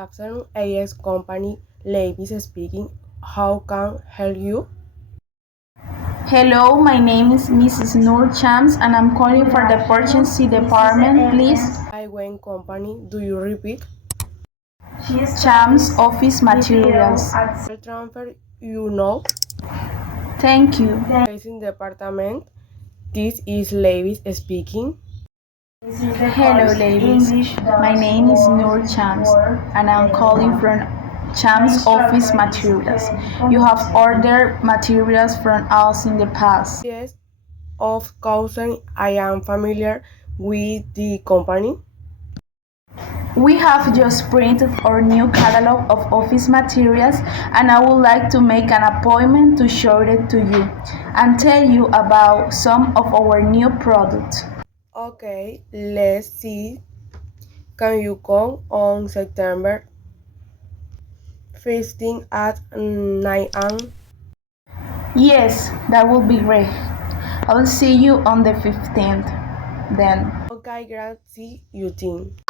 afternoon, AS Company, Leivis speaking. How can I help you? Hello, my name is Mrs. Noor Chams and I'm calling for the purchasing department, please. I went company. Do you repeat? Chams office materials. I'll transfer you know. Thank you. Facing department. This is Leivis speaking. Hello, ladies. My name is Noor Chams and I'm calling from Chams office materials. You have ordered materials from us in the past. Yes, of course, I am familiar with the company. We have just printed our new catalog of office materials and I would like to make an appointment to show it to you and tell you about some of our new products. Okay, let's see. Can you come on September 15 at 9 a.m.? Yes, that will be great. I will see you on the 15th then. Okay, grazie, you think.